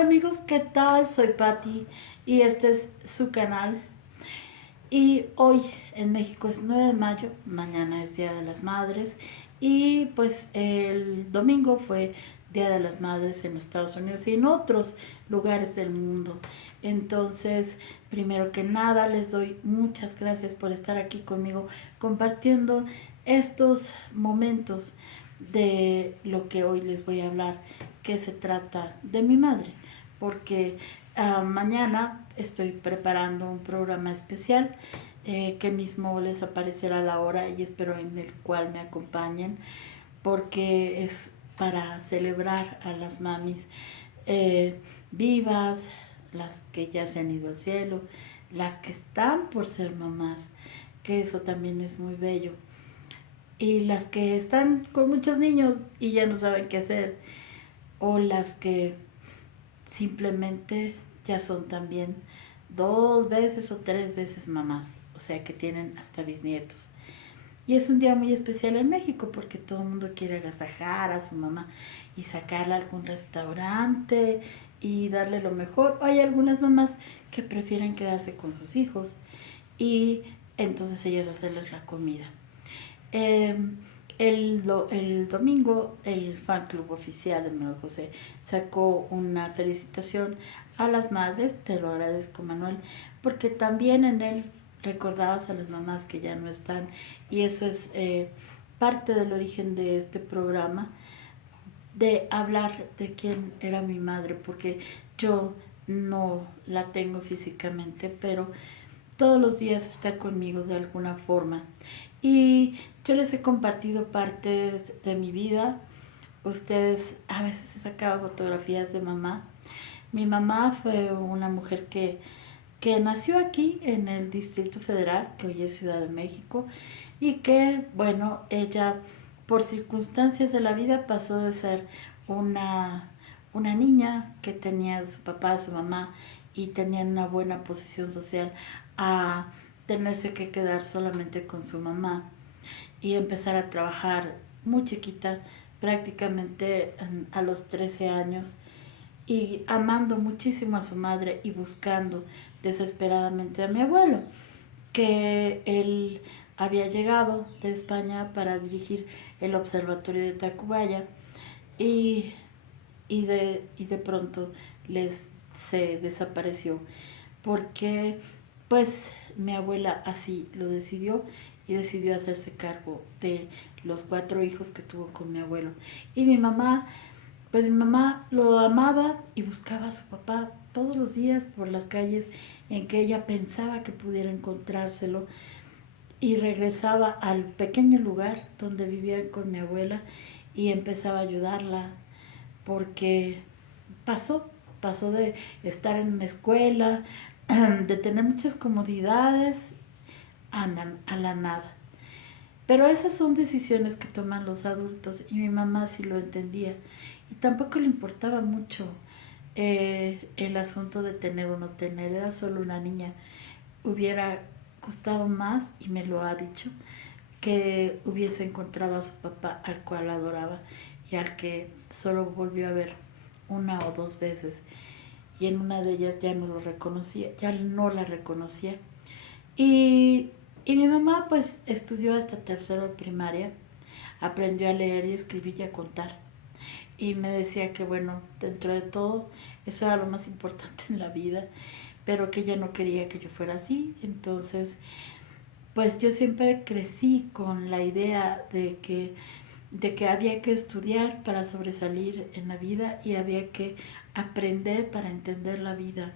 Hola amigos, ¿qué tal? Soy Patti y este es su canal. Y hoy en México es 9 de mayo, mañana es Día de las Madres y pues el domingo fue Día de las Madres en los Estados Unidos y en otros lugares del mundo. Entonces, primero que nada, les doy muchas gracias por estar aquí conmigo compartiendo estos momentos de lo que hoy les voy a hablar, que se trata de mi madre, porque mañana estoy preparando un programa especial que mismo les aparecerá a la hora y espero en el cual me acompañen, porque es para celebrar a las mamis vivas, las que ya se han ido al cielo, las que están por ser mamás, que eso también es muy bello, y las que están con muchos niños y ya no saben qué hacer, o las que simplemente ya son también 2 veces o 3 veces mamás, o sea que tienen hasta bisnietos. Y es un día muy especial en México porque todo el mundo quiere agasajar a su mamá y sacarla a algún restaurante y darle lo mejor. Hay algunas mamás que prefieren quedarse con sus hijos y entonces ellas hacerles la comida. Eh, el domingo el fan club oficial de Manuel José sacó una felicitación a las madres, te lo agradezco Manuel, porque también en él recordabas a las mamás que ya no están y eso es parte del origen de este programa, de hablar de quién era mi madre, porque yo no la tengo físicamente, pero todos los días está conmigo de alguna forma. Y yo les he compartido partes de mi vida. Ustedes, a veces he sacado fotografías de mamá. Mi mamá fue una mujer que nació aquí en el Distrito Federal, que hoy es Ciudad de México, y que, bueno, ella por circunstancias de la vida pasó de ser una, una niña que tenía a su papá, a su mamá y tenía una buena posición social, a tenerse que quedar solamente con su mamá y empezar a trabajar muy chiquita, prácticamente a los 13 años, y amando muchísimo a su madre y buscando desesperadamente a mi abuelo, que él había llegado de España para dirigir el observatorio de Tacubaya y, y de pronto les se desapareció porque pues mi abuela así lo decidió y decidió hacerse cargo de los 4 hijos que tuvo con mi abuelo. Y mi mamá, pues mi mamá lo amaba y buscaba a su papá todos los días por las calles en que ella pensaba que pudiera encontrárselo, y regresaba al pequeño lugar donde vivía con mi abuela y empezaba a ayudarla porque pasó, pasó de estar en una escuela, de tener muchas comodidades a la nada. Pero esas son decisiones que toman los adultos y mi mamá sí lo entendía y tampoco le importaba mucho el asunto de tener o no tener, era solo una niña. Hubiera costado más, y me lo ha dicho, que hubiese encontrado a su papá al cual adoraba y al que solo volvió a ver 1 o 2 veces, y en una de ellas ya no lo reconocía, ya no la reconocía. Y mi mamá pues estudió hasta tercero de primaria, aprendió a leer y escribir y a contar. Y me decía que bueno, dentro de todo, eso era lo más importante en la vida, pero que ella no quería que yo fuera así. Entonces, pues yo siempre crecí con la idea de que había que estudiar para sobresalir en la vida y había que aprender para entender la vida,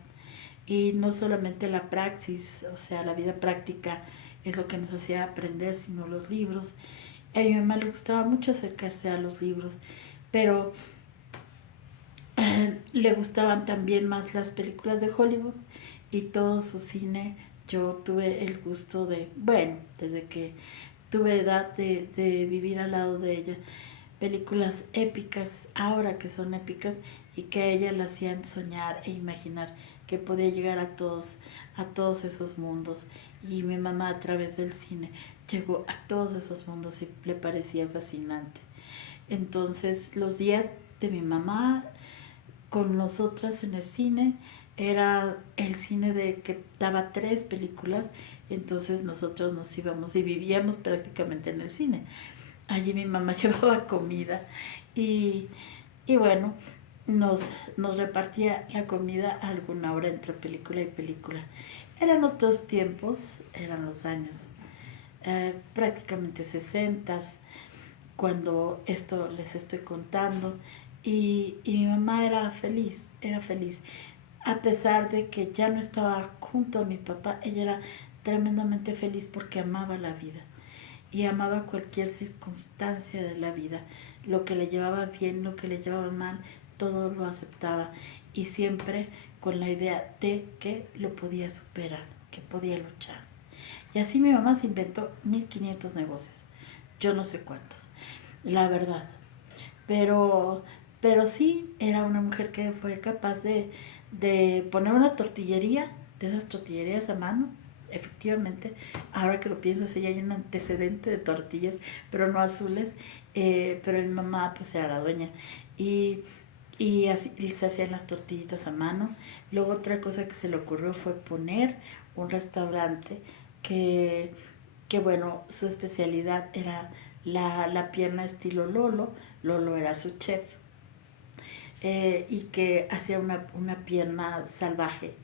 y no solamente la praxis, o sea, la vida práctica es lo que nos hacía aprender, sino los libros. A mi mamá le gustaba mucho acercarse a los libros, pero le gustaban también más las películas de Hollywood y todo su cine. Yo tuve el gusto de, bueno, desde que tuve edad de vivir al lado de ella, películas épicas, ahora que son épicas, y que a ella le hacían soñar e imaginar que podía llegar a todos esos mundos. Y mi mamá a través del cine llegó a todos esos mundos y le parecía fascinante. Entonces los días de mi mamá con nosotras en el cine. Era el cine de que daba 3 películas, entonces nosotros nos íbamos y vivíamos prácticamente en el cine. Allí mi mamá llevaba comida y, y bueno, nos, nos repartía la comida a alguna hora entre película y película. Eran otros tiempos, eran los años prácticamente 60 cuando esto les estoy contando. Y mi mamá era feliz, era feliz. A pesar de que ya no estaba junto a mi papá, ella era tremendamente feliz porque amaba la vida y amaba cualquier circunstancia de la vida. Lo que le llevaba bien, lo que le llevaba mal, todo lo aceptaba y siempre con la idea de que lo podía superar, que podía luchar. Y así mi mamá se inventó 1500 negocios, yo no sé cuántos, la verdad. Pero, pero sí era una mujer que fue capaz de poner una tortillería, de esas tortillerías a mano. Efectivamente, ahora que lo pienso, sí hay un antecedente de tortillas, pero no azules, pero mi mamá pues era la dueña. Y, y así y se hacían las tortillitas a mano. Luego otra cosa que se le ocurrió fue poner un restaurante que, que bueno, su especialidad era la pierna estilo Lolo. Lolo era su chef, y que hacía una pierna salvaje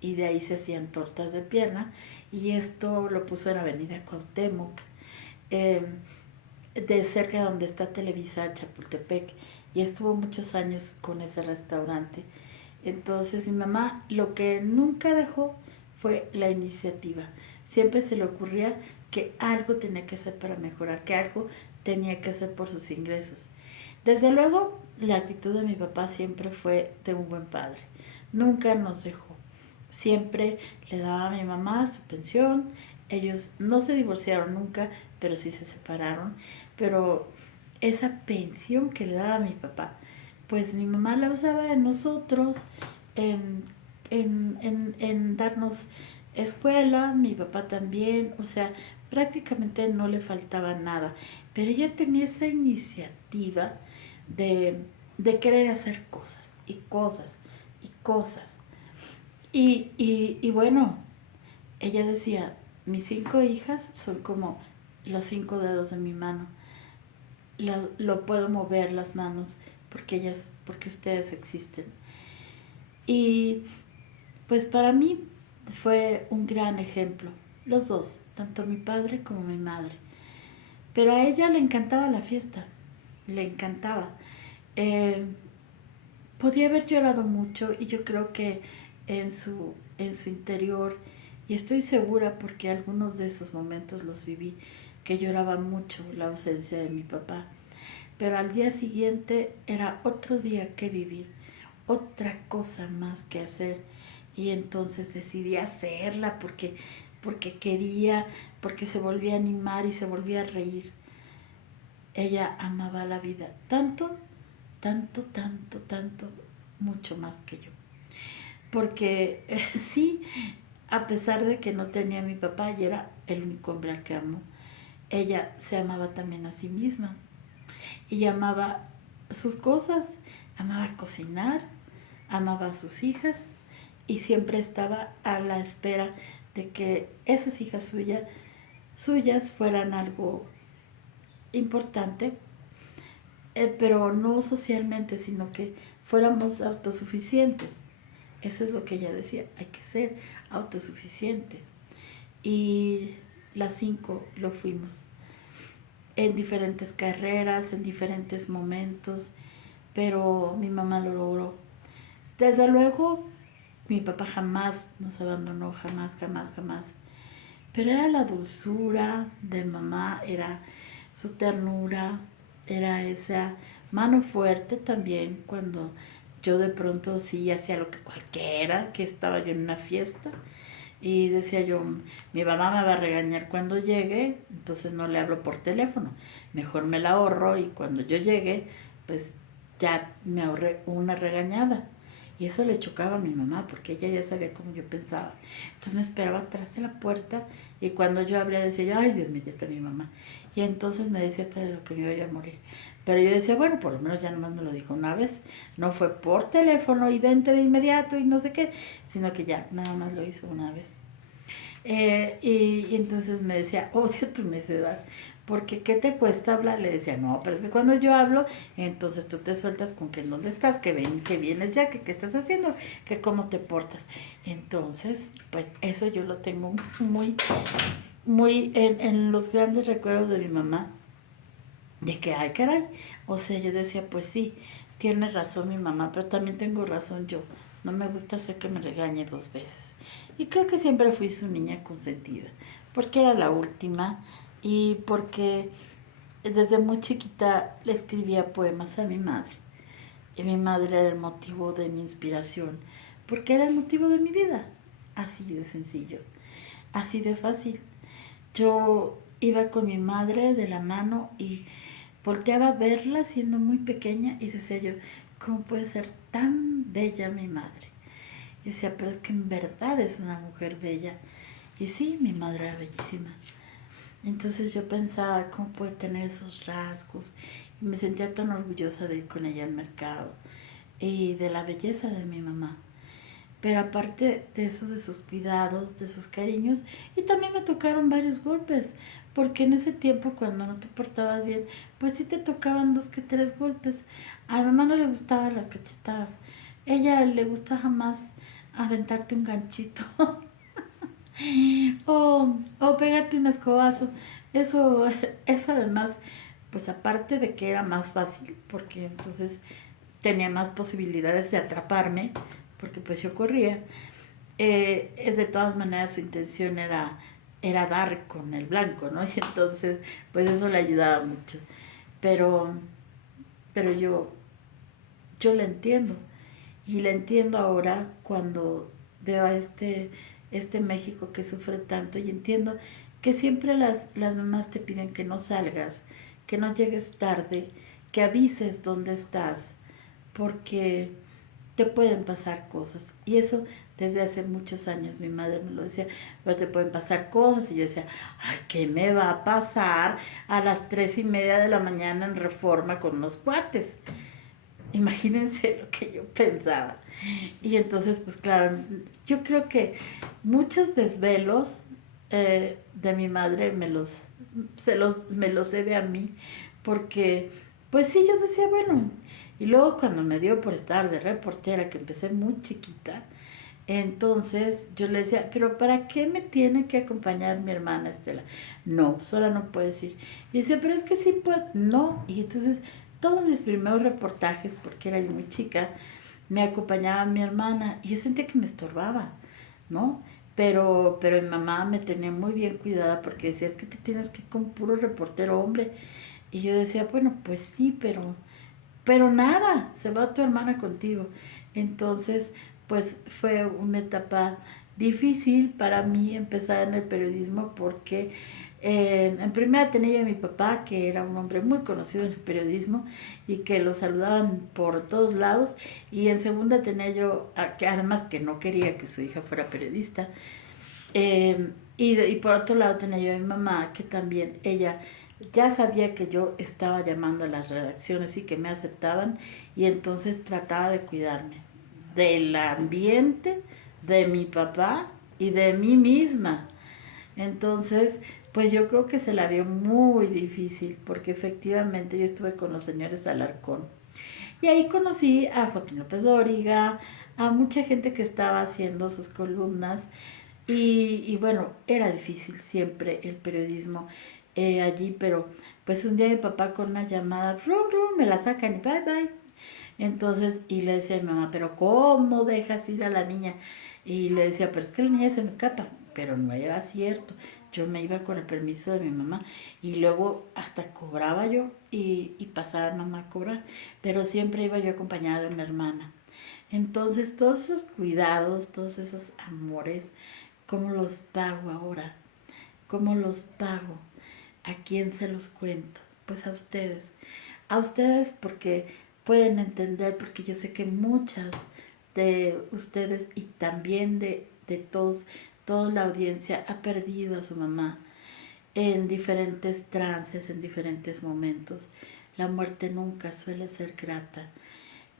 y de ahí se hacían tortas de pierna y esto lo puso en Avenida Cuauhtémoc, eh, de cerca de donde está Televisa Chapultepec, y estuvo muchos años con ese restaurante. Entonces mi mamá lo que nunca dejó fue la iniciativa. Siempre se le ocurría que algo tenía que hacer para mejorar, que algo tenía que hacer por sus ingresos. Desde luego, la actitud de mi papá siempre fue de un buen padre. Nunca nos dejó. Siempre le daba a mi mamá su pensión. Ellos no se divorciaron nunca, pero sí se separaron. Pero esa pensión que le daba a mi papá, pues mi mamá la usaba en nosotros, en, en darnos escuela, mi papá también, o sea, prácticamente no le faltaba nada. Pero ella tenía esa iniciativa de, de querer hacer cosas y cosas y cosas. Y bueno, ella decía, mis 5 hijas son como los 5 dedos de mi mano. Lo puedo mover las manos porque ellas, porque ustedes existen. Y pues para mí fue un gran ejemplo, los dos, tanto mi padre como mi madre. Pero a ella le encantaba la fiesta, le encantaba. Eh, Podía haber llorado mucho y yo creo que en su interior, y estoy segura porque algunos de esos momentos los viví, que lloraba mucho la ausencia de mi papá. Pero al día siguiente era otro día que vivir, otra cosa más que hacer. Y entonces decidí hacerla porque quería, porque se volvía a animar y se volvía a reír. Ella amaba la vida tanto, tanto, tanto, tanto, mucho más que yo. Porque sí, a pesar de que no tenía a mi papá y era el único hombre al que amó, ella se amaba también a sí misma y amaba sus cosas, amaba cocinar, amaba a sus hijas y siempre estaba a la espera de que esas hijas suyas fueran algo importante, pero no socialmente, sino que fuéramos autosuficientes. Eso es lo que ella decía, hay que ser autosuficiente. Y las 5 lo fuimos, en diferentes carreras, en diferentes momentos, pero mi mamá lo logró. Desde luego, mi papá jamás nos abandonó, jamás, jamás, jamás. Pero era la dulzura de mamá, era su ternura, era esa mano fuerte también cuando yo de pronto sí hacía lo que cualquiera, que estaba yo en una fiesta y decía yo, mi mamá me va a regañar cuando llegue, entonces no le hablo por teléfono, mejor me la ahorro y cuando yo llegue, pues ya me ahorré una regañada. Y eso le chocaba a mi mamá porque ella ya sabía cómo yo pensaba. Entonces me esperaba atrás de la puerta y cuando yo abría decía yo, ay Dios mío, ya está mi mamá. Y entonces me decía hasta de lo que me iba a morir. Pero yo decía, bueno, por lo menos ya nomás me lo dijo una vez. No fue por teléfono y vente de inmediato y no sé qué, sino que ya nada más lo hizo una vez. Y entonces me decía, odio tu necedad, porque ¿qué te cuesta hablar? Le decía, no, pero es que cuando yo hablo, entonces tú te sueltas con que en dónde estás, que ven, que vienes ya, que qué estás haciendo, que cómo te portas. Entonces, pues eso yo lo tengo muy, muy en los grandes recuerdos de mi mamá, de que, ay, caray, o sea, yo decía, pues sí, tiene razón mi mamá, pero también tengo razón yo. No me gusta hacer que me regañe dos veces. Y creo que siempre fui su niña consentida, porque era la última y porque desde muy chiquita le escribía poemas a mi madre. Y mi madre era el motivo de mi inspiración, porque era el motivo de mi vida. Así de sencillo, así de fácil. Yo iba con mi madre de la mano y volteaba a verla siendo muy pequeña y decía yo, ¿cómo puede ser tan bella mi madre? Y decía, pero es que en verdad es una mujer bella. Y sí, mi madre era bellísima. Entonces yo pensaba, ¿cómo puede tener esos rasgos? Y me sentía tan orgullosa de ir con ella al mercado y de la belleza de mi mamá. Pero aparte de eso, de sus cuidados, de sus cariños, y también me tocaron varios golpes, porque en ese tiempo cuando no te portabas bien, pues sí te tocaban dos que tres golpes. A mi mamá no le gustaban las cachetadas, ella le gusta jamás aventarte un ganchito o pegarte un escobazo. Eso, eso además, pues aparte de que era más fácil, porque entonces tenía más posibilidades de atraparme, porque pues yo corría, es de todas maneras su intención era dar con el blanco, ¿no? Y entonces, pues eso le ayudaba mucho. Pero, pero yo la entiendo. Y la entiendo ahora cuando veo a este México que sufre tanto y entiendo que siempre las mamás te piden que no salgas, que no llegues tarde, que avises dónde estás, porque te pueden pasar cosas. Y eso desde hace muchos años mi madre me lo decía, pero te pueden pasar cosas. Y yo decía, ay, ¿qué me va a pasar a las 3:30 de la mañana en Reforma con unos cuates? Imagínense lo que yo pensaba. Y entonces, pues claro, yo creo que muchos desvelos de mi madre me los debe a mí, porque pues sí, yo decía, bueno, y luego cuando me dio por estar de reportera, que empecé muy chiquita, entonces yo le decía, pero ¿para qué me tiene que acompañar mi hermana Estela? No, sola no puedes ir. Y decía, pero es que sí puedo. No. Y entonces todos mis primeros reportajes, porque era yo muy chica, me acompañaba mi hermana y yo sentía que me estorbaba, ¿no? Pero mi mamá me tenía muy bien cuidada porque decía, es que te tienes que ir con puro reportero hombre. Y yo decía, bueno, pues sí, pero nada, se va tu hermana contigo. Entonces, pues fue una etapa difícil para mí empezar en el periodismo porque en primera tenía yo a mi papá, que era un hombre muy conocido en el periodismo y que lo saludaban por todos lados, y en segunda tenía yo, que además que no quería que su hija fuera periodista, y por otro lado tenía yo a mi mamá, que también ella ya sabía que yo estaba llamando a las redacciones y que me aceptaban, y entonces trataba de cuidarme del ambiente, de mi papá y de mí misma. Entonces, pues yo creo que se la vio muy difícil, porque efectivamente yo estuve con los señores Alarcón. Y ahí conocí a Joaquín López Dóriga, a mucha gente que estaba haciendo sus columnas, y bueno, era difícil siempre el periodismo allí, pero pues un día mi papá con una llamada, rum, rum, me la sacan y bye bye. Entonces, y le decía a mi mamá, pero ¿cómo dejas ir a la niña? Y le decía, pero es que la niña se me escapa. Pero no era cierto. Yo me iba con el permiso de mi mamá y luego hasta cobraba yo y pasaba a mamá a cobrar. Pero siempre iba yo acompañada de una hermana. Entonces, todos esos cuidados, todos esos amores, ¿cómo los pago ahora? ¿Cómo los pago? ¿A quién se los cuento? Pues a ustedes. A ustedes porque pueden entender, porque yo sé que muchas de ustedes y también de todos, toda la audiencia ha perdido a su mamá en diferentes trances, en diferentes momentos. La muerte nunca suele ser grata,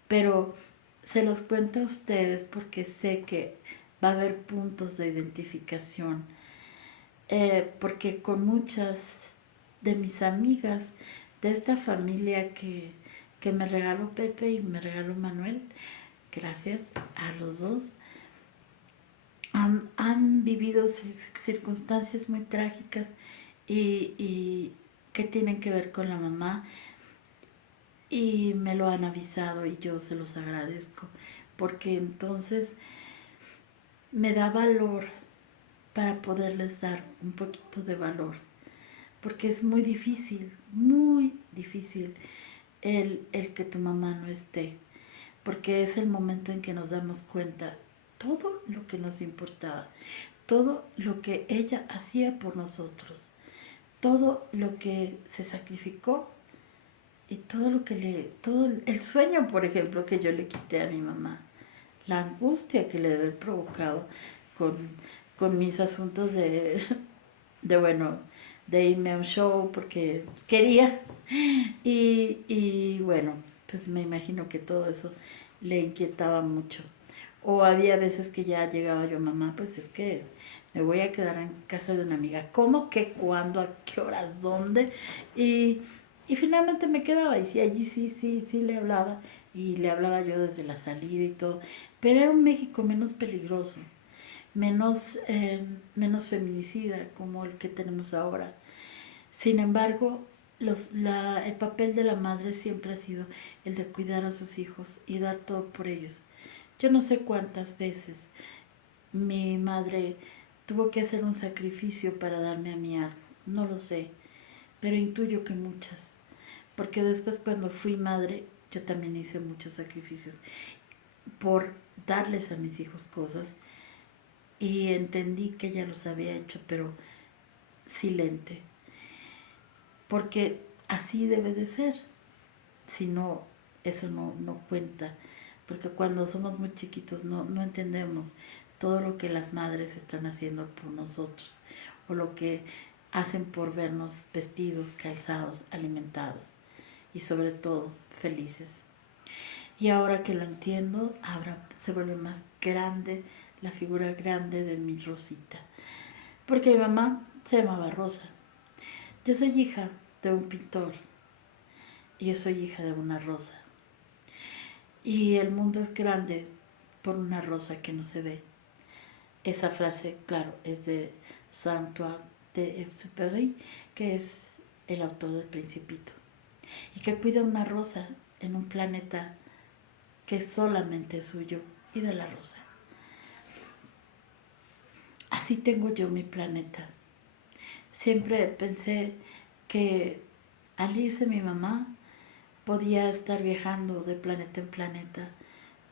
pero se los cuento a ustedes porque sé que va a haber puntos de identificación, porque con muchas de mis amigas de esta familia que me regaló Pepe y me regaló Manuel, gracias a los dos, han vivido circunstancias muy trágicas y que tienen que ver con la mamá y me lo han avisado y yo se los agradezco porque entonces me da valor para poderles dar un poquito de valor porque es muy difícil el que tu mamá no esté, porque es el momento en que nos damos cuenta todo lo que nos importaba, todo lo que ella hacía por nosotros, todo lo que se sacrificó y todo lo que todo el sueño, por ejemplo, que yo le quité a mi mamá, la angustia que le debe haber provocado con, con mis asuntos bueno, de irme a un show porque quería. Y bueno, pues me imagino que todo eso le inquietaba mucho. O había veces que ya llegaba yo, mamá, pues es que me voy a quedar en casa de una amiga. ¿Cómo? ¿Qué? ¿Cuándo? ¿A qué horas? ¿Dónde? Y, y finalmente me quedaba. Y sí, allí sí le hablaba. Y le hablaba yo desde la salida y todo. Pero era un México menos peligroso, menos feminicida como el que tenemos ahora. Sin embargo, el papel de la madre siempre ha sido el de cuidar a sus hijos y dar todo por ellos. Yo no sé cuántas veces mi madre tuvo que hacer un sacrificio para darme a mi hijo, no lo sé, pero intuyo que muchas, porque después cuando fui madre yo también hice muchos sacrificios por darles a mis hijos cosas y entendí que ella los había hecho, pero silente, porque así debe de ser, si no, eso no cuenta, porque cuando somos muy chiquitos no entendemos todo lo que las madres están haciendo por nosotros, o lo que hacen por vernos vestidos, calzados, alimentados, y sobre todo felices. Y ahora que lo entiendo, ahora se vuelve más grande la figura grande de mi Rosita, porque mi mamá se llamaba Rosa. Yo soy hija de un pintor y yo soy hija de una rosa. Y el mundo es grande por una rosa que no se ve. Esa frase, claro, es de Saint-Antoine de Exupéry, que es el autor del Principito, y que cuida una rosa en un planeta que solamente es suyo y de la rosa. Así tengo yo mi planeta. Siempre pensé que al irse mi mamá podía estar viajando de planeta en planeta,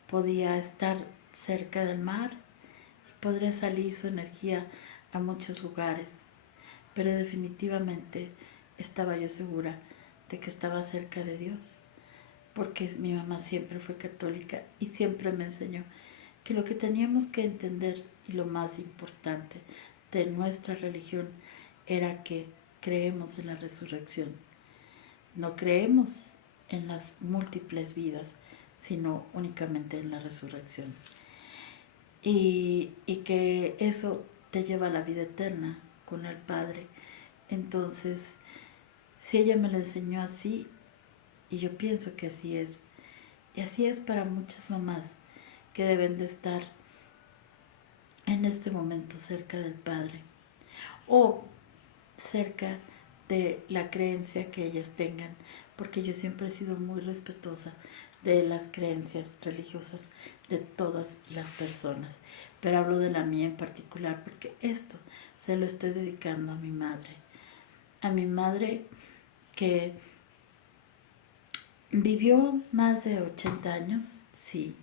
podía estar cerca del mar, podría salir su energía a muchos lugares, pero definitivamente estaba yo segura de que estaba cerca de Dios, porque mi mamá siempre fue católica y siempre me enseñó que lo que teníamos que entender y lo más importante de nuestra religión era que creemos en la resurrección. No creemos en las múltiples vidas, sino únicamente en la resurrección. Y que eso te lleva a la vida eterna con el Padre. Entonces, si ella me lo enseñó así, y yo pienso que así es, y así es para muchas mamás que deben de estar en este momento cerca del Padre o cerca de la creencia que ellas tengan, porque yo siempre he sido muy respetuosa de las creencias religiosas de todas las personas, pero hablo de la mía en particular porque esto se lo estoy dedicando a mi madre que vivió más de 80 años, sí,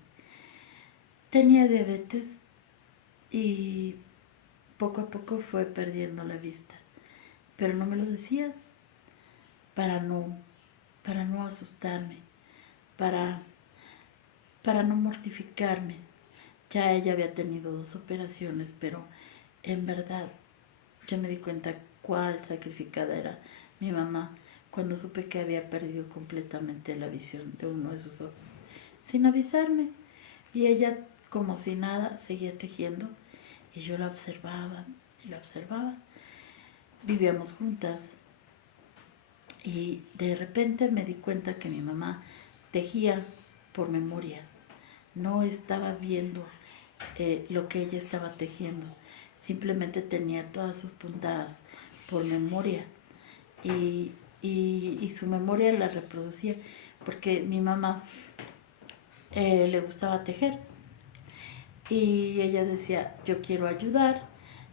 tenía diabetes y poco a poco fue perdiendo la vista, pero no me lo decía para no, para no asustarme, para, para no mortificarme. Ya ella había tenido 2 operaciones, pero en verdad yo me di cuenta cuál sacrificada era mi mamá cuando supe que había perdido completamente la visión de uno de sus ojos, sin avisarme. Y ella, como si nada, seguía tejiendo y yo la observaba y la observaba. Vivíamos juntas y de repente me di cuenta que mi mamá tejía por memoria. No estaba viendo lo que ella estaba tejiendo. Simplemente tenía todas sus puntadas por memoria y, y su memoria la reproducía porque mi mamá le gustaba tejer y ella decía, yo quiero ayudar,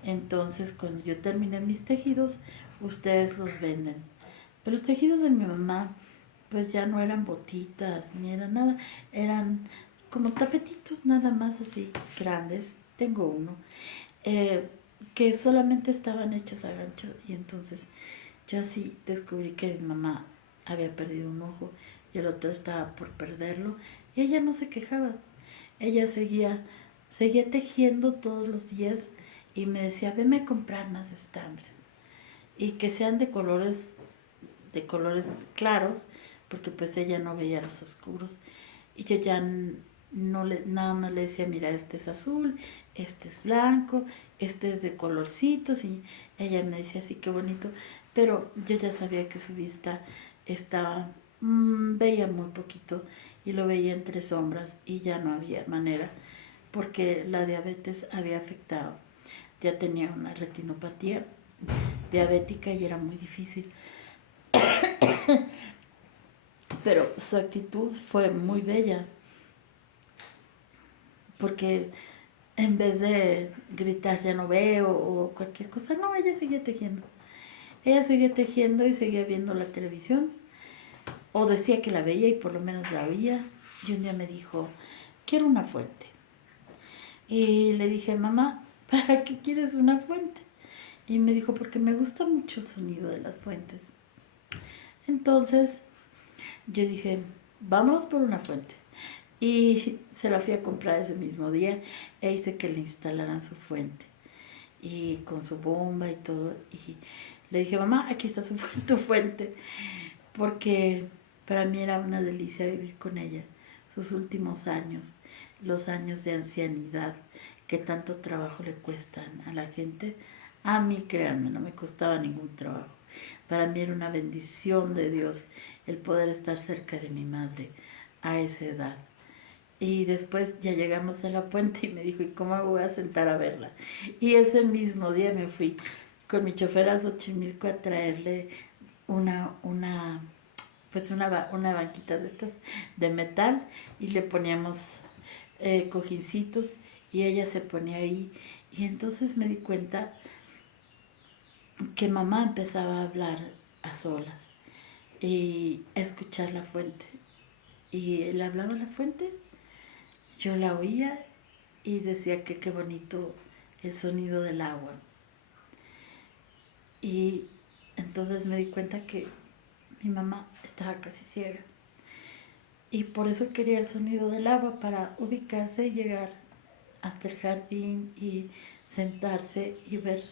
entonces cuando yo termine mis tejidos, ustedes los venden. Pero los tejidos de mi mamá pues ya no eran botitas ni era nada, eran como tapetitos nada más así grandes. Tengo uno eh, que solamente estaban hechos a gancho y entonces yo así descubrí que mi mamá había perdido un ojo y el otro estaba por perderlo y ella no se quejaba. Ella seguía tejiendo todos los días y me decía, veme a comprar más estambres y que sean de colores claros, porque pues ella no veía los oscuros. Y yo ya no le, nada más le decía, mira, este es azul, este es blanco, este es de colorcitos. Y ella me decía, sí, qué bonito. Pero yo ya sabía que su vista estaba, veía muy poquito y lo veía entre sombras y ya no había manera porque la diabetes había afectado. Ya tenía una retinopatía diabética y era muy difícil. Pero su actitud fue muy bella, porque en vez de gritar ya no veo o cualquier cosa, no, ella seguía tejiendo. Ella seguía tejiendo y seguía viendo la televisión, o decía que la veía y por lo menos la oía. Y un día me dijo, quiero una fuente. Y le dije, mamá, ¿para qué quieres una fuente? Y me dijo, porque me gusta mucho el sonido de las fuentes. Entonces yo dije, vamos por una fuente. Y se la fui a comprar ese mismo día e hice que le instalaran su fuente. Y con su bomba y todo. Y le dije, mamá, aquí está tu fuente. Porque para mí era una delicia vivir con ella. Sus últimos años, los años de ancianidad que tanto trabajo le cuestan a la gente. A mí, créanme, no me costaba ningún trabajo. Para mí era una bendición de Dios el poder estar cerca de mi madre a esa edad. Y después ya llegamos a la puente y me dijo, ¿y cómo me voy a sentar a verla? Y ese mismo día me fui con mi chofer a Xochimilco a traerle una pues una banquita de estas de metal y le poníamos cojincitos y ella se ponía ahí. Y entonces me di cuenta que mamá empezaba a hablar a solas y a escuchar la fuente. Y él hablaba a la fuente, yo la oía y decía que qué bonito el sonido del agua. Y entonces me di cuenta que mi mamá estaba casi ciega. Y por eso quería el sonido del agua para ubicarse y llegar hasta el jardín y sentarse y ver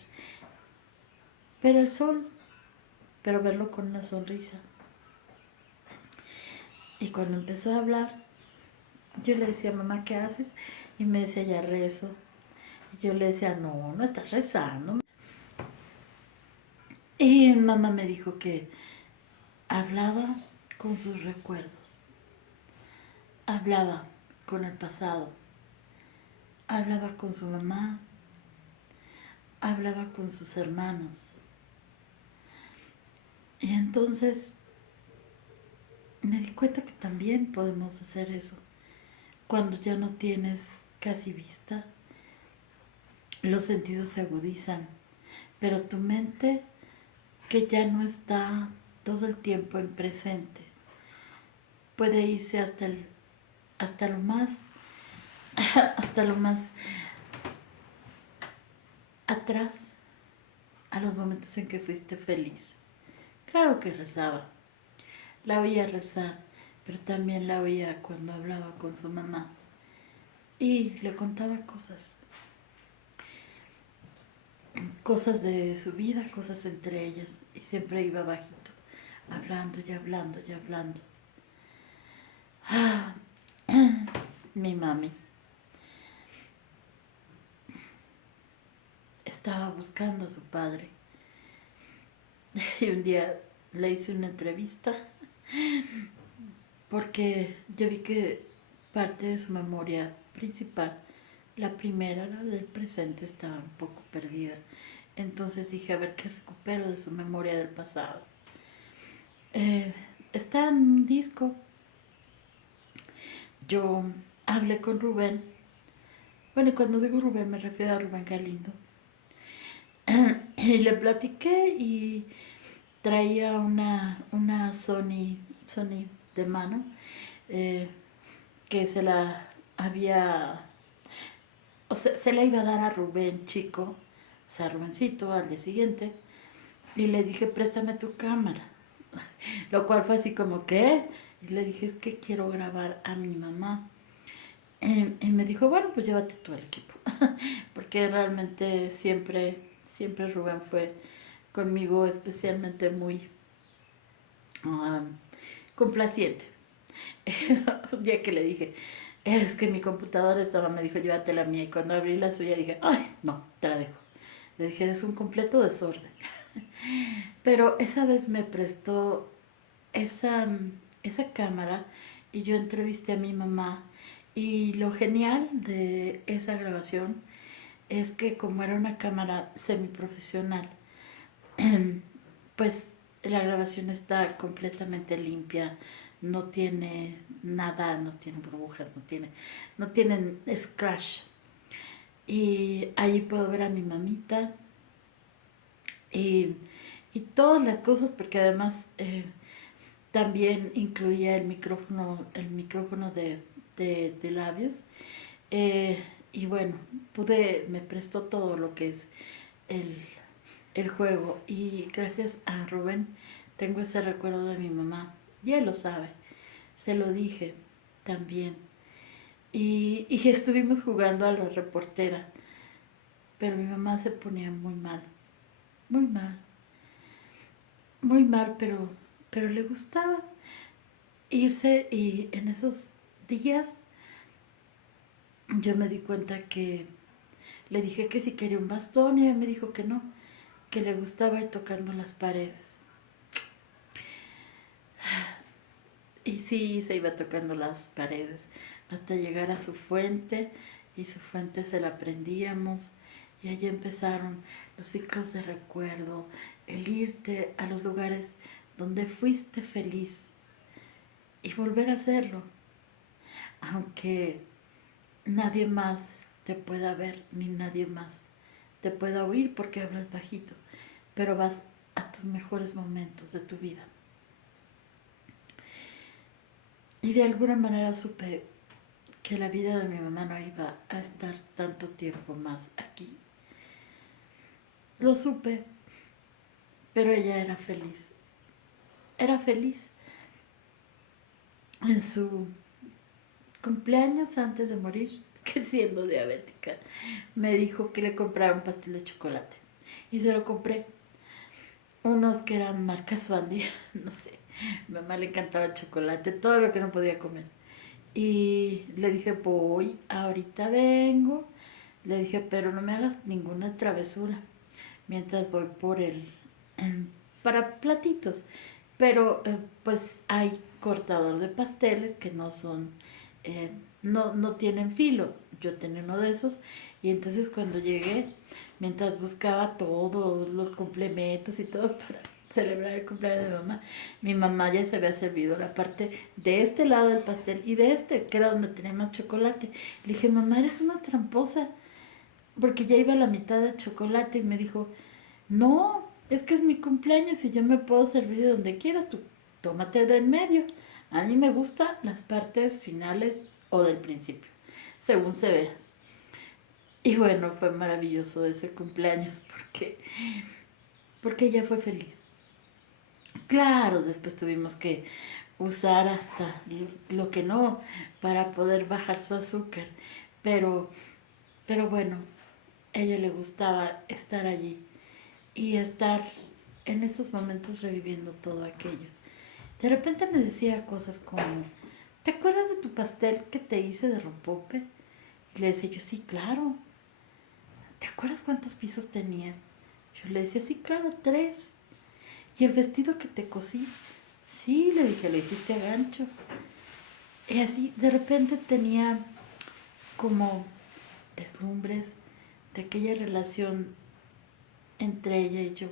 el sol, pero verlo con una sonrisa. Y cuando empezó a hablar, yo le decía, mamá, ¿qué haces? Y me decía, ya rezo. Y yo le decía, no, no estás rezando. Y mamá me dijo que hablaba con sus recuerdos, hablaba con el pasado, hablaba con su mamá, hablaba con sus hermanos. Y entonces me di cuenta que también podemos hacer eso. Cuando ya no tienes casi vista, los sentidos se agudizan, pero tu mente, que ya no está todo el tiempo en presente, puede irse hasta lo más, hasta lo más atrás, a los momentos en que fuiste feliz. Claro que rezaba, la oía rezar, pero también la oía cuando hablaba con su mamá. y le contaba cosas de su vida, cosas entre ellas, y siempre iba bajito, hablando y hablando y hablando. Ah, mi mami estaba buscando a su padre y un día le hice una entrevista porque yo vi que parte de su memoria principal, la primera, la del presente, estaba un poco perdida. Entonces dije, a ver qué recupero de su memoria del pasado. Eh, Está en un disco. Yo hablé con Rubén. Bueno, cuando digo Rubén me refiero a Rubén Galindo. Y le platiqué y traía una Sony de mano eh, que se la había, o sea, se la iba a dar a Rubén chico, o sea, Rubencito al día siguiente. Y le dije, préstame tu cámara. Lo cual fue así como, ¿qué? Y le dije, es que quiero grabar a mi mamá. Y me dijo, bueno, pues llévate tú el equipo. Porque realmente siempre Rubén fue conmigo especialmente muy uh, complaciente. Un día que le dije, es que mi computadora estaba, me dijo, llévate la mía. Y cuando abrí la suya dije, ay, no, te la dejo. Le dije, es un completo desorden. Pero esa vez me prestó esa cámara y yo entrevisté a mi mamá. Y lo genial de esa grabación es que como era una cámara semiprofesional, pues la grabación está completamente limpia, no tiene nada, no tiene burbujas, no tienen scratch. Y ahí puedo ver a mi mamita y, y todas las cosas, porque además también incluía el micrófono de labios. Eh, y bueno, me prestó todo lo que es el, el juego. Y gracias a Rubén tengo ese recuerdo de mi mamá. Ya lo sabe, se lo dije también. Y estuvimos jugando a la reportera, pero mi mamá se ponía muy mal, muy mal, pero le gustaba irse y en esos días yo me di cuenta que le dije que si quería un bastón y ella me dijo que no, que le gustaba ir tocando las paredes. Y sí, se iba tocando las paredes hasta llegar a su fuente y su fuente se la prendíamos y allí empezaron los ciclos de recuerdo, el irte a los lugares donde fuiste feliz y volver a hacerlo, aunque nadie más te pueda ver ni nadie más te pueda oír porque hablas bajito, pero vas a tus mejores momentos de tu vida. Y de alguna manera supe que la vida de mi mamá no iba a estar tanto tiempo más aquí. Lo supe, pero ella era feliz. Era feliz. En su cumpleaños antes de morir, que siendo diabética, me dijo que le comprara un pastel de chocolate. Y se lo compré. Unos que eran marca Swandy, no sé. A mi mamá le encantaba el chocolate, todo lo que no podía comer. Y le dije, voy, ahorita vengo. Le dije, pero no me hagas ninguna travesura mientras voy por para platitos. Pero pues hay cortador de pasteles que no son, no tienen filo. Yo tenía uno de esos y entonces cuando llegué, mientras buscaba todos los complementos y todo para celebrar el cumpleaños de mi mamá ya se había servido la parte de este lado del pastel y de este, que era donde tenía más chocolate. Le dije, mamá, eres una tramposa, porque ya iba a la mitad del chocolate y me dijo, no, es que es mi cumpleaños y yo me puedo servir de donde quieras, tú tómate del medio. A mí me gustan las partes finales o del principio, según se ve. Y bueno, fue maravilloso ese cumpleaños porque ella fue feliz. Claro, después tuvimos que usar hasta lo que no para poder bajar su azúcar. pero, pero bueno, a ella le gustaba estar allí y estar en esos momentos reviviendo todo aquello. De repente me decía cosas como, ¿te acuerdas de tu pastel que te hice de rompope? Y le decía yo, sí, claro. ¿Te acuerdas cuántos pisos tenían? Yo le decía, sí, claro, 3. ¿Y el vestido que te cosí? Sí, le dije, lo hiciste a gancho. Y así, de repente tenía como deslumbres de aquella relación entre ella y yo.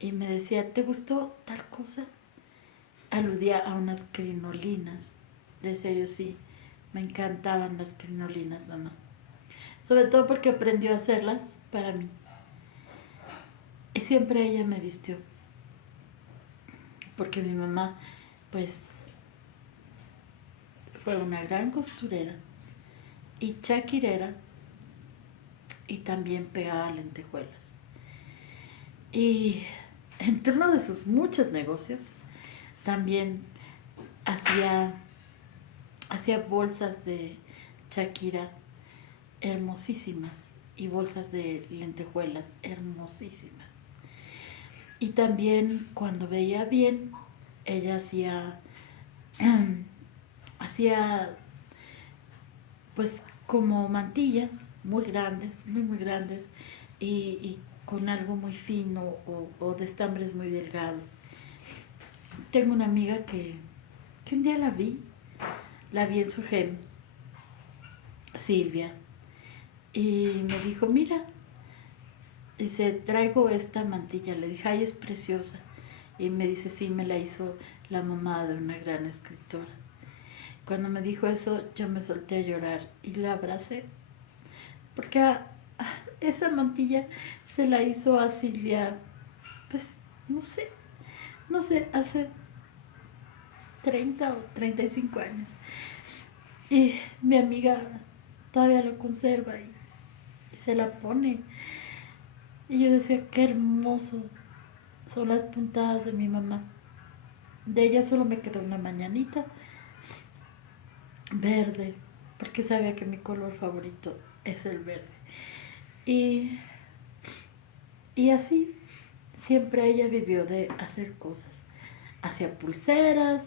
Y me decía, ¿te gustó tal cosa? Aludía a unas crinolinas. Decía yo, sí, me encantaban las crinolinas, mamá. Sobre todo porque aprendió a hacerlas para mí. Y siempre ella me vistió. Porque mi mamá, pues, fue una gran costurera y chaquirera y también pegaba lentejuelas. Y entre uno de sus muchos negocios, también hacía, hacía bolsas de Shakira hermosísimas y bolsas de lentejuelas hermosísimas. Y también cuando veía bien, ella hacía pues como mantillas muy grandes, muy muy grandes y con algo muy fino o de estambres muy delgados. Tengo una amiga que un día la vi en su gem, Silvia, y me dijo, mira, dice, traigo esta mantilla. Le dije, ay, es preciosa. Y me dice, sí, me la hizo la mamá de una gran escritora. Cuando me dijo eso, yo me solté a llorar y la abracé. Porque esa mantilla se la hizo a Silvia, pues, no sé, hace 30 o 35 años. Y mi amiga todavía lo conserva y se la pone. Y yo decía, qué hermoso son las puntadas de mi mamá. De ella solo me quedó una mañanita verde, porque sabía que mi color favorito es el verde. Y, y así, siempre ella vivió de hacer cosas. Hacía pulseras,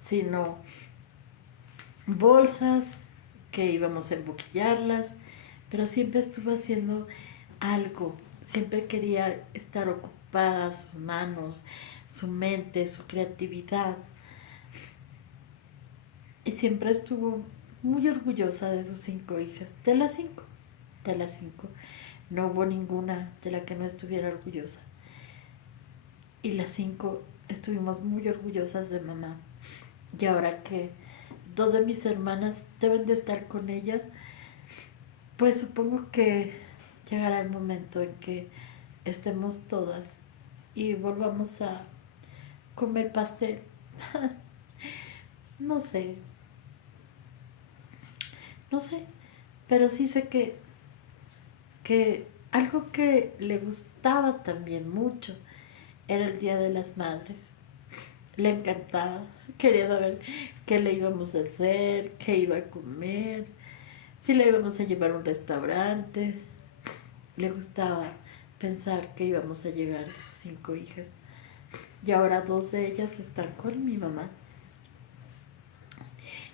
sino bolsas que íbamos a emboquillarlas, pero siempre estuvo haciendo algo. Siempre quería estar ocupada sus manos, su mente, su creatividad. Y siempre estuvo muy orgullosa de sus 5 hijas. De las cinco. No hubo ninguna de la que no estuviera orgullosa. Y las 5 estuvimos muy orgullosas de mamá. Y ahora que 2 de mis hermanas deben de estar con ella, pues supongo que llegará el momento en que estemos todas y volvamos a comer pastel. No sé, no sé, pero sí sé que algo que le gustaba también mucho era el Día de las Madres. Le encantaba, quería saber qué le íbamos a hacer, qué iba a comer, si le íbamos a llevar a un restaurante. Le gustaba pensar que íbamos a llegar a sus 5 hijas. Y ahora 2 de ellas están con mi mamá.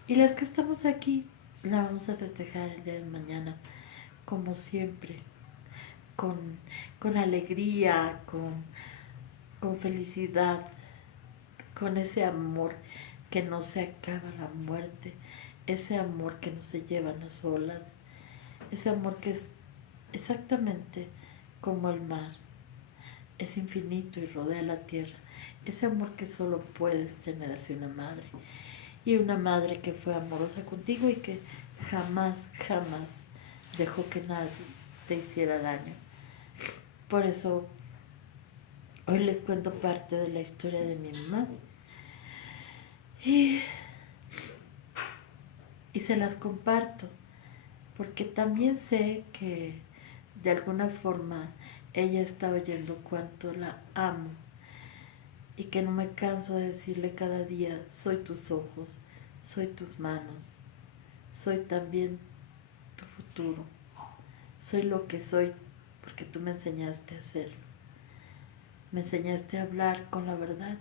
Y las que estamos aquí la vamos a festejar el día de mañana, como siempre, con, con alegría, con felicidad, con ese amor que no se acaba la muerte, ese amor que no se llevan las olas, ese amor que es exactamente como el mar, es infinito y rodea la tierra, ese amor que solo puedes tener hacia una madre, y una madre que fue amorosa contigo y que jamás, jamás dejó que nadie te hiciera daño. Por eso hoy les cuento parte de la historia de mi mamá y, y se las comparto, porque también sé que de alguna forma ella está oyendo cuánto la amo y que no me canso de decirle cada día, soy tus ojos, soy tus manos, soy también futuro. Soy lo que soy porque tú me enseñaste a hacerlo. Me enseñaste a hablar con la verdad.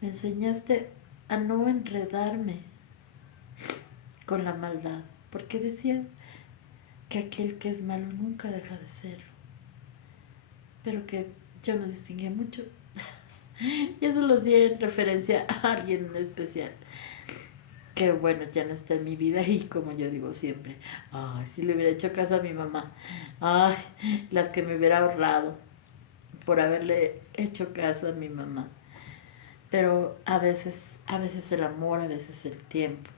Me enseñaste a no enredarme con la maldad, porque decía que aquel que es malo nunca deja de serlo, pero que yo no distinguía mucho. Y eso lo hacía en referencia a alguien en especial, que bueno, ya no está en mi vida y como yo digo siempre, ay, si le hubiera hecho caso a mi mamá, ay, las que me hubiera ahorrado por haberle hecho caso a mi mamá. Pero a veces el amor, a veces el tiempo,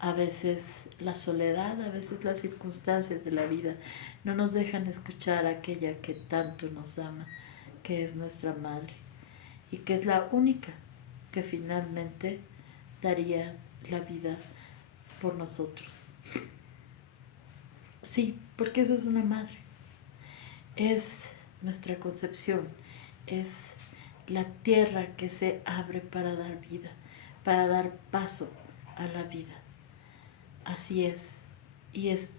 a veces la soledad, a veces las circunstancias de la vida no nos dejan escuchar a aquella que tanto nos ama, que es nuestra madre y que es la única que finalmente daría la vida por nosotros. Sí, porque eso es una madre. Es nuestra concepción, es la tierra que se abre para dar vida, para dar paso a la vida. Así es. Y es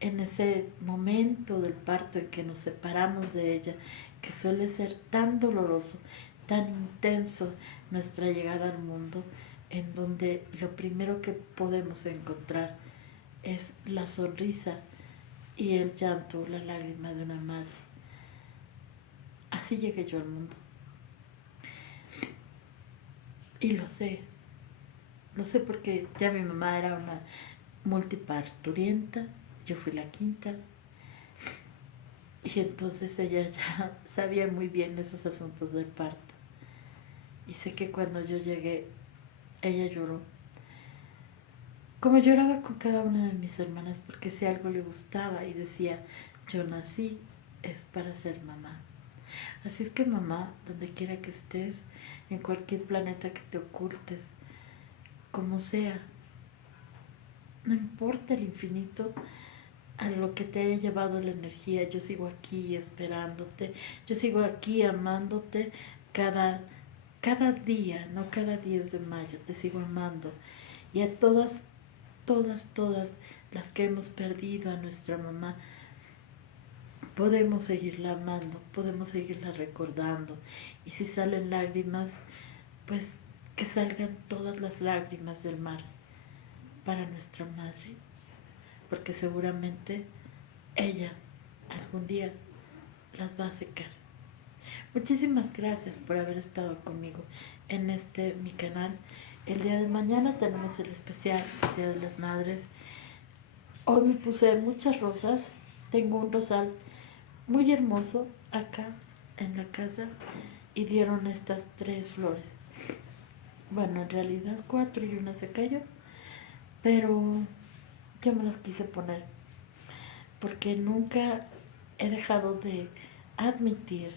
en ese momento del parto en que nos separamos de ella, que suele ser tan doloroso, tan intenso nuestra llegada al mundo, en donde lo primero que podemos encontrar es la sonrisa y el llanto, la lágrima de una madre. Así llegué yo al mundo. Y lo sé porque ya mi mamá era una multiparturienta, yo fui la quinta, y entonces ella ya sabía muy bien esos asuntos del parto. Y sé que cuando yo llegué, ella lloró. Como lloraba con cada una de mis hermanas, porque si algo le gustaba y decía, yo nací es para ser mamá. Así es que mamá, donde quiera que estés, en cualquier planeta que te ocultes, como sea, no importa el infinito a lo que te haya llevado la energía, yo sigo aquí esperándote, yo sigo aquí amándote cada, cada día, no cada 10 de mayo, te sigo amando. Y a todas, todas las que hemos perdido a nuestra mamá, podemos seguirla amando, podemos seguirla recordando. Y si salen lágrimas, pues que salgan todas las lágrimas del mar para nuestra madre, porque seguramente ella algún día las va a secar. Muchísimas gracias por haber estado conmigo en este mi canal. El día de mañana tenemos el especial Día de las Madres. Hoy me puse muchas rosas. Tengo un rosal muy hermoso acá en la casa y dieron estas 3 flores. Bueno, en realidad 4 y una se cayó, pero yo me las quise poner porque nunca he dejado de admitir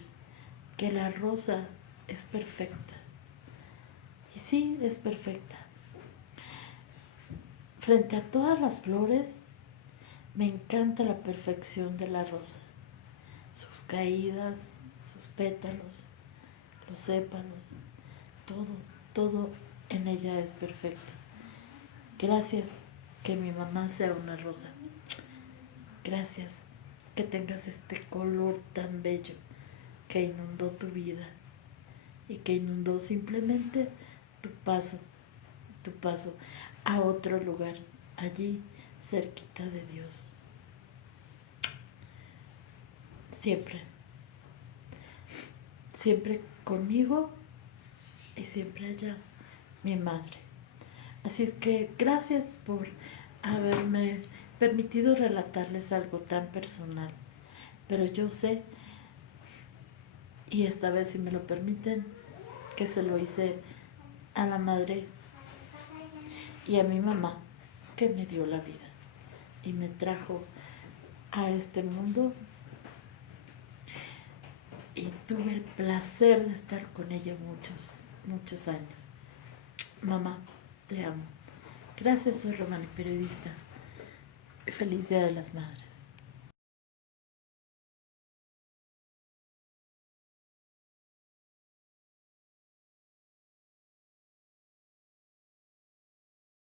que la rosa es perfecta. Y sí, es perfecta. Frente a todas las flores, me encanta la perfección de la rosa. Sus caídas, sus pétalos, los sépalos, todo, todo en ella es perfecto. Gracias que mi mamá sea una rosa. Gracias que tengas este color tan bello que inundó tu vida y que inundó simplemente tu paso a otro lugar, allí cerquita de Dios. Siempre, siempre conmigo y siempre allá, mi madre. Así es que gracias por haberme permitido relatarles algo tan personal. Pero yo sé, y esta vez si me lo permiten, que se lo hice a la madre y a mi mamá que me dio la vida y me trajo a este mundo y tuve el placer de estar con ella muchos años. Mamá, te amo. Gracias, soy Romani, periodista. Feliz Día de las Madres.